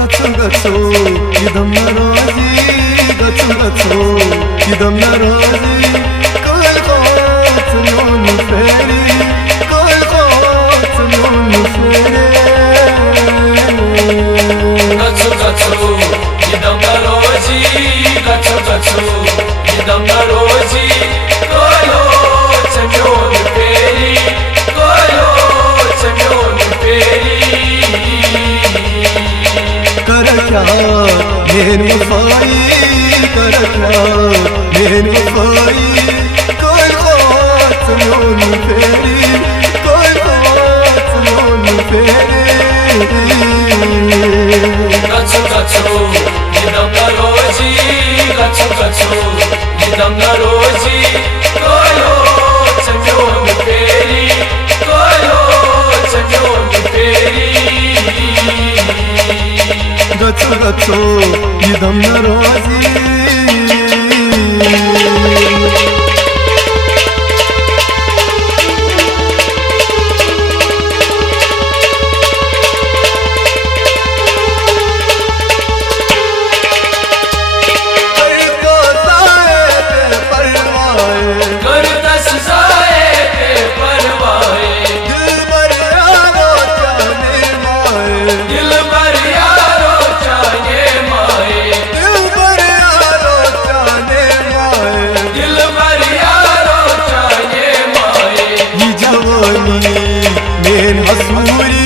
गचो इदम नाराजी गचो इदम नाराजी कल खात नोन फेरी कल खात नोन फेरी गचो इदम नाराजी गचो इदम नाराजी कलो चन्योन फेरी कलो चन्योन फेरी कर क्या मेन वफाई कर क्या मेन वफाई कोई खात नोन फेरी कोई खात नोन फेरी गचो इदम नाराजी गचो इदम नाराजी कलो चन्योन फेरी कलो चन्योन फेरी गचो इदम नाराजी मेन हसूरी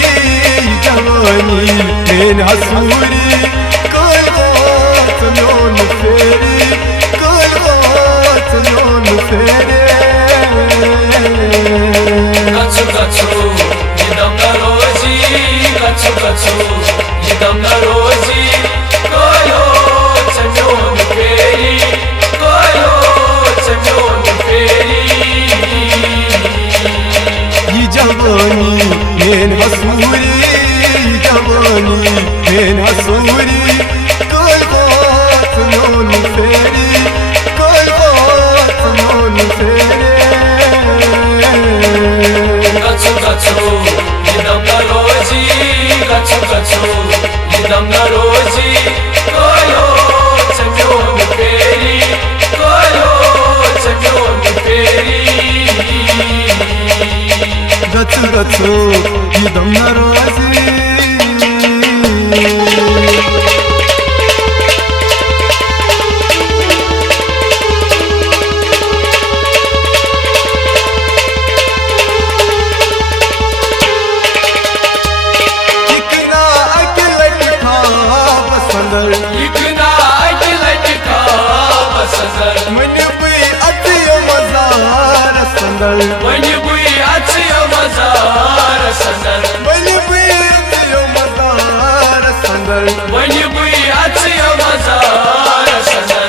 जवानी मेन हसूरी कोई खात नोन फेरी कोई खात नोन फेरी गचो इदम नाराजी गचो इदम नाराजी कलो चन्योन फेरी कलो चन्योन फेरी जवानी मेन हसूरी जवानी मेन हसूरी कोई खात नोन फेरी कोई खात नोन फेरी गचो इदम नाराजी गचो इदम नाराजी कलो चन्योन फेरी कलो चन्योन फेरी गचो इदम नाराजी इकना अकलट खा बसंदर मन बुई अतियो मजार संदर मन बुई अतियो मजार संदर मन बुई अतियो मजार संदर मन बुई अतियो मजार संदर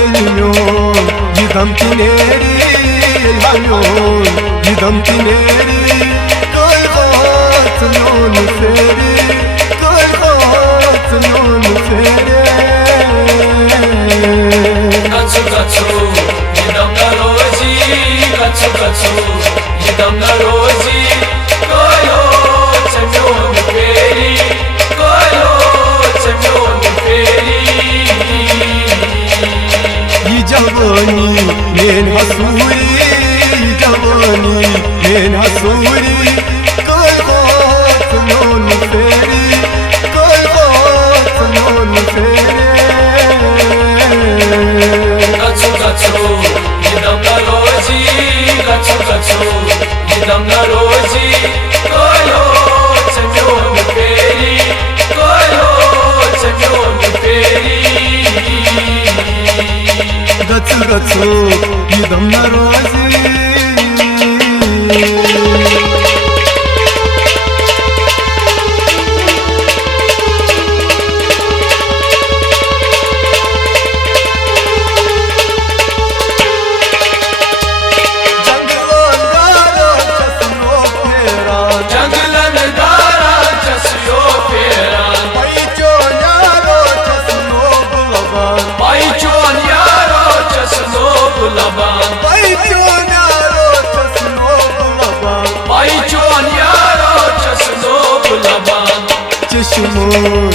यलियो यदम तिनेरी यलियो यदम तिनेरी कोई खात नोन फेरी कोई खात नोन फेरी गचो इदम नाराजी गचो इदम नाराजी कलो चन्योन फेरी कलो चन्योन फेरी जवानी मेन हसूरी जवानी मेन हसूरी कोई खात नोन फेरी कोई खात नोन फेरी गचो इदम नाराजी गचो इदम नाराजी कलो चन्योन फेरी कलो चन्योन फेरी गचो इदम नाराजी चश्मों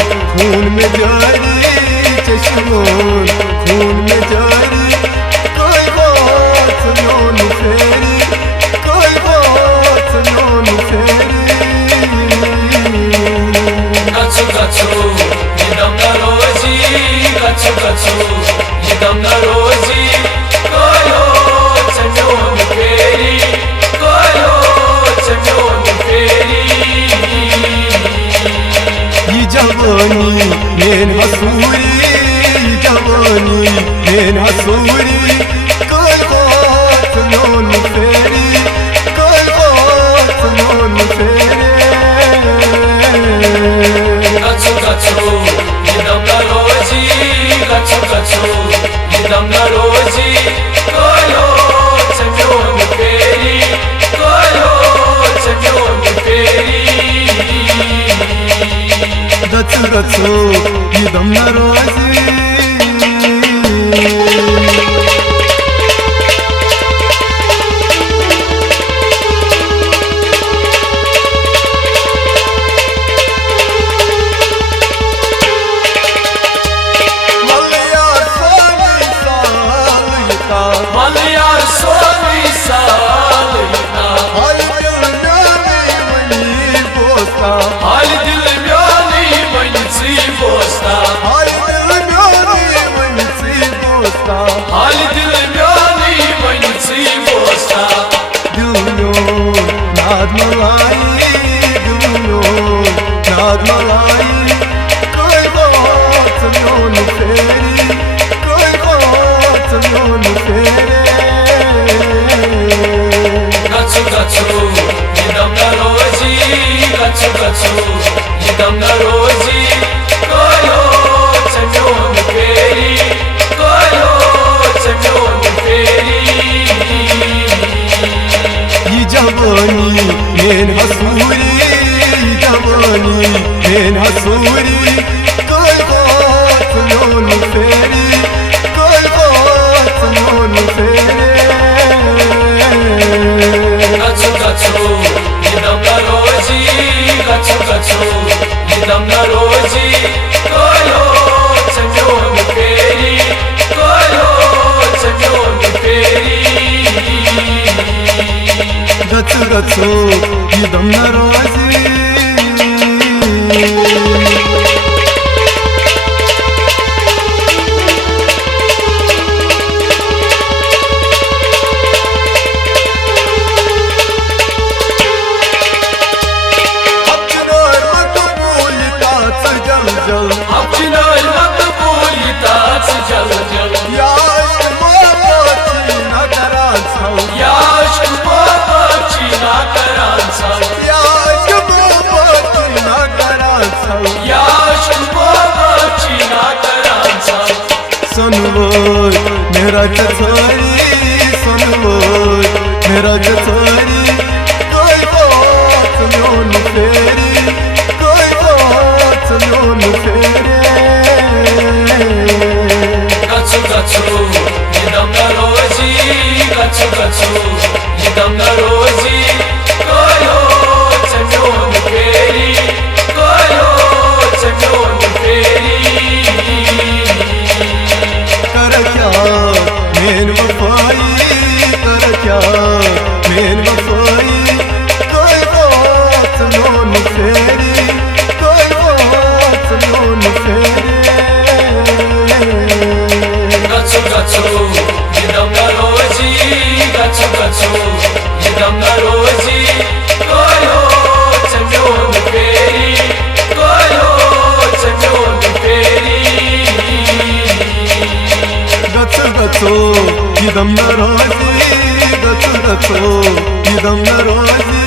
जवानी मेन हसूरी जवानी मेन हसूरी कोई बात नोन फेरी कोई बात नोन फेरी गचो गचो यदम नरोजी गचो गचो यदम नरोजी कोयो चंजोन फेरी कोयो चंजोन फेरी गचो गचो यदम नरोजी नाद मलाई कोई बात नोन फेरी कोई बात नोन फेरी गचो गचो यदम नरोजी गचो गचो यदम नरोजी कोयो चंजोन फेरी कोयो चंजोन फेरी ये जवानी मेन हसूरी जवानी मेन हसूरी कोई बात नोन फेरी कोई बात नोन फेरी गचो गचो यदम नरोजी गचो गचो यदम नरोजी कोयो चंजोन फेरी कोयो चंजोन फेरी गचो गचो यदम नरोजी सुनवोय मेरा चचोरी सुनवोय मेरा चचोरी कोई बात नोन फेरी कोई बात नोन फेरी गचो गचो यदम नरोजी गचो गचो यदम नरोजी कोयो चंजोन फेरी कोयो चंजोन फेरी कर क्या मेन वफाई कर क्या मेन वफाई कोई बात नोन फेरी कोई बात नोन फेरी गचो गचो यदम नरोजी गचो गचो यदम नरोजी कोयो चंजोन फेरी कोयो चंजोन फेरी गचो गचो यदम नरोजी गचो गचो यदम नरोजी